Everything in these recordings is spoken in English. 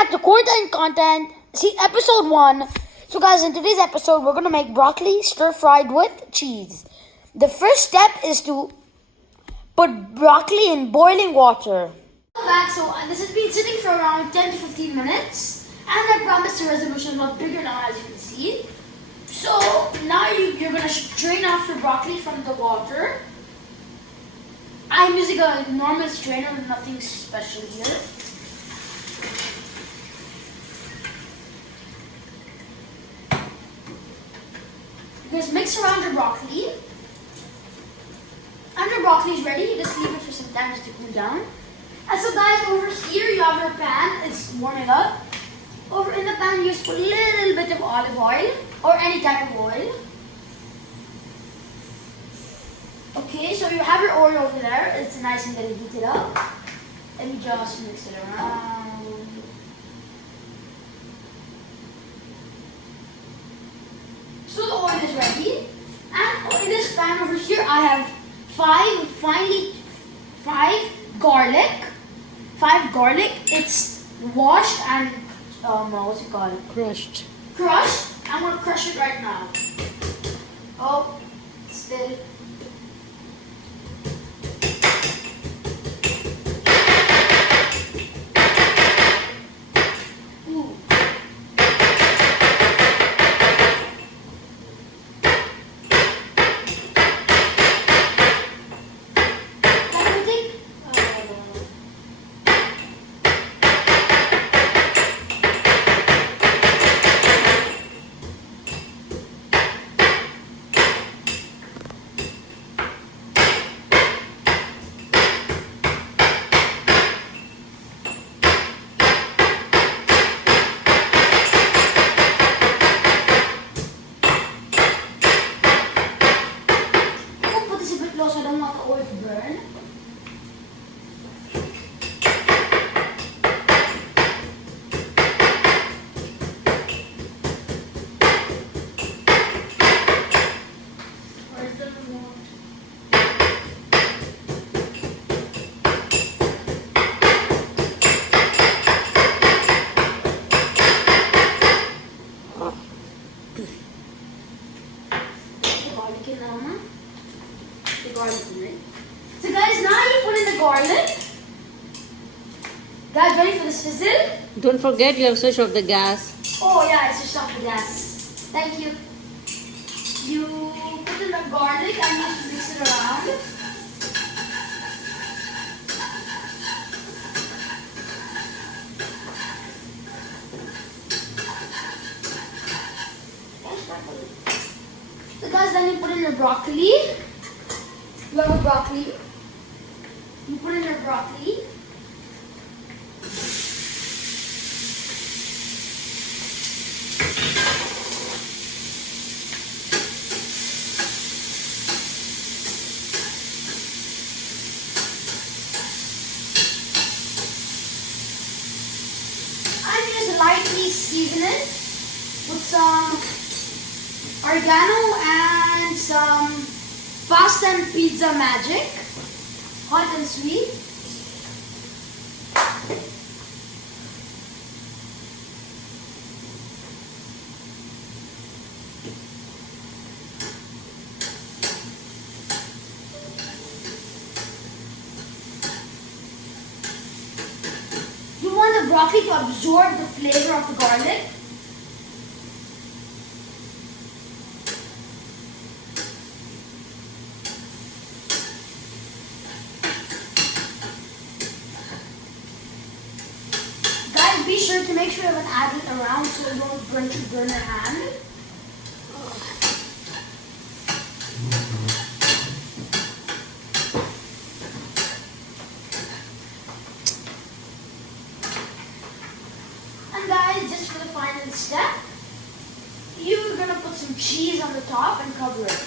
back to Quarantine Content, see episode 1. So guys, in today's episode, we're gonna make broccoli stir-fried with cheese. The first step is to put broccoli in boiling water. Back, so this has been sitting for around 10 to 15 minutes, and I promised the resolution is a lot bigger now, as you can see. So now you're gonna drain off the broccoli from the water. I'm using a normal strainer, nothing special here. You guys mix around your broccoli. And your broccoli is ready, you just leave it for some time just to cool down. And so guys, over here you have your pan, it's warming up. Over in the pan you just put a little bit of olive oil or any type of oil. Okay, so you have your oil over there, it's nice and getting heated up. Let me just mix it around. So the oil is ready, and in this pan over here I have garlic. It's washed and what's it called? Crushed. I'm gonna crush it right now. Oh, still. So I don't want the oil to burn. Where's the remote? The garlic in now, huh? The garlic in it. So guys, now you put in the garlic. Guys, ready for the sizzle? Don't forget you have switched off the gas. Oh yeah, I switched off the gas. Thank you. You put in the garlic and you mix it around. So guys, then you put in the broccoli. You have a broccoli. You put in your broccoli. And just lightly season it with some oregano and some pasta and pizza magic, hot and sweet. You want the broccoli to absorb the flavor of the garlic. Be sure to make sure you have an adult around so you don't burn your hand. And guys, just for the final step, you're gonna put some cheese on the top and cover it.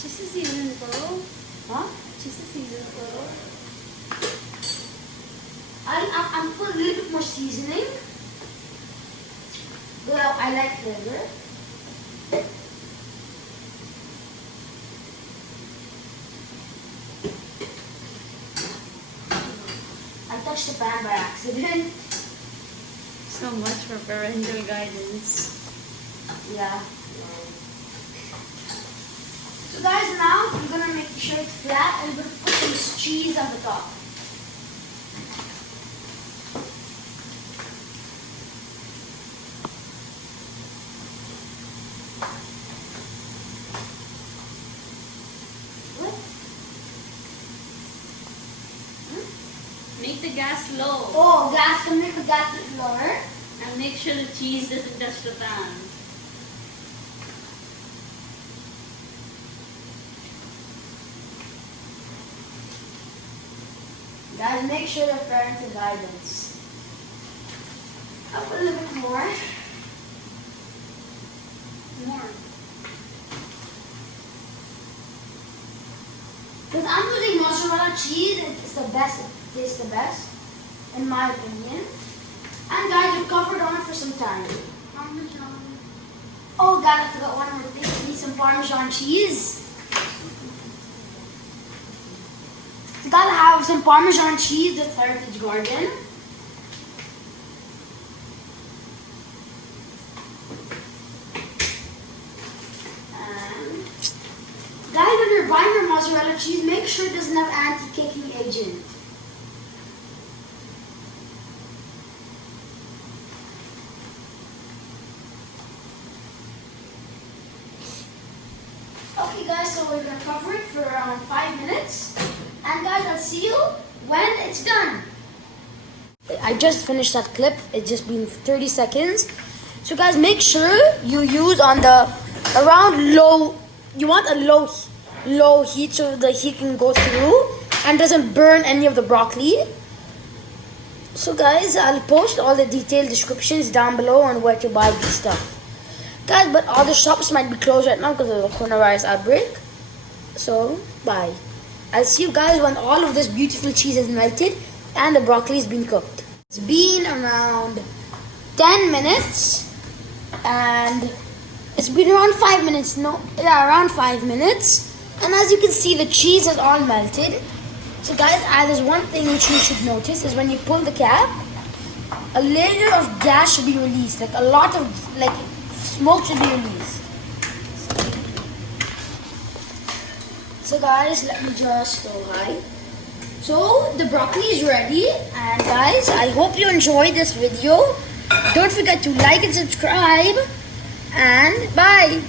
Cheese is seasoned, bro. Huh? Cheese is seasoned, bro. I'm put a little bit more seasoning. Well, I like flavor. touched the pan by accident. So much for parental guidance. Yeah. So guys, now I'm gonna make sure it's flat and we're gonna put some cheese on the top. Make the gas low. Oh, gas, can make the gas a bit lower. And make sure the cheese doesn't touch the pan. Guys, make sure the parental guidance. I'll put a little bit more. More. Because I'm using mozzarella cheese, it's the best, it tastes the best, in my opinion. And guys, you're covered on for some time. Parmesan. Oh God, I forgot one more thing. We need some Parmesan cheese. You gotta have some Parmesan cheese, that's Heritage Garden. And guys, when you're buying your mozzarella cheese, make sure it doesn't have anti-caking agent. Okay guys, so we're gonna cover it for around 5 minutes. And guys, I'll see you when it's done. I just finished that clip. It's just been 30 seconds. So guys, make sure you use on the around low. You want a low heat so the heat can go through and doesn't burn any of the broccoli. So guys, I'll post all the detailed descriptions down below on where to buy this stuff. Guys, but all the shops might be closed right now because of the coronavirus outbreak. So, bye. I'll see you guys when all of this beautiful cheese is melted and the broccoli has been cooked. It's been around 10 minutes and it's been around 5 minutes. Around 5 minutes. And as you can see, the cheese is all melted. So guys, there's one thing which you should notice is when you pull the cap, a layer of gas should be released. Like a lot of smoke should be released. So guys, let me just go high. So the broccoli is ready, and guys, I hope you enjoyed this video. Don't forget to like and subscribe, and bye.